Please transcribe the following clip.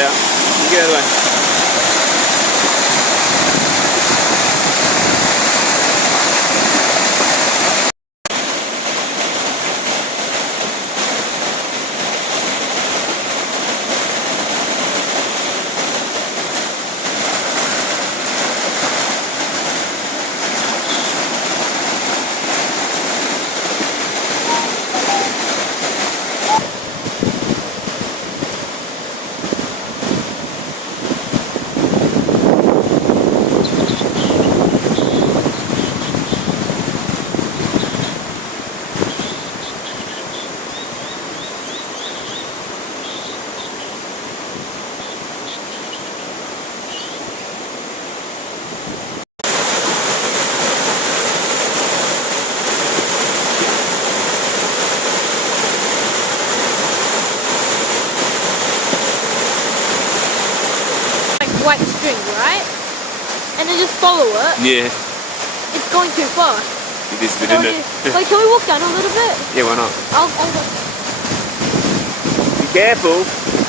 out. You get out of the way. White string, right? And then just follow it. Yeah, It's going too fast. it is, but isn't it? Like, can we walk down a little bit? Yeah, why not? I'll go. Be careful.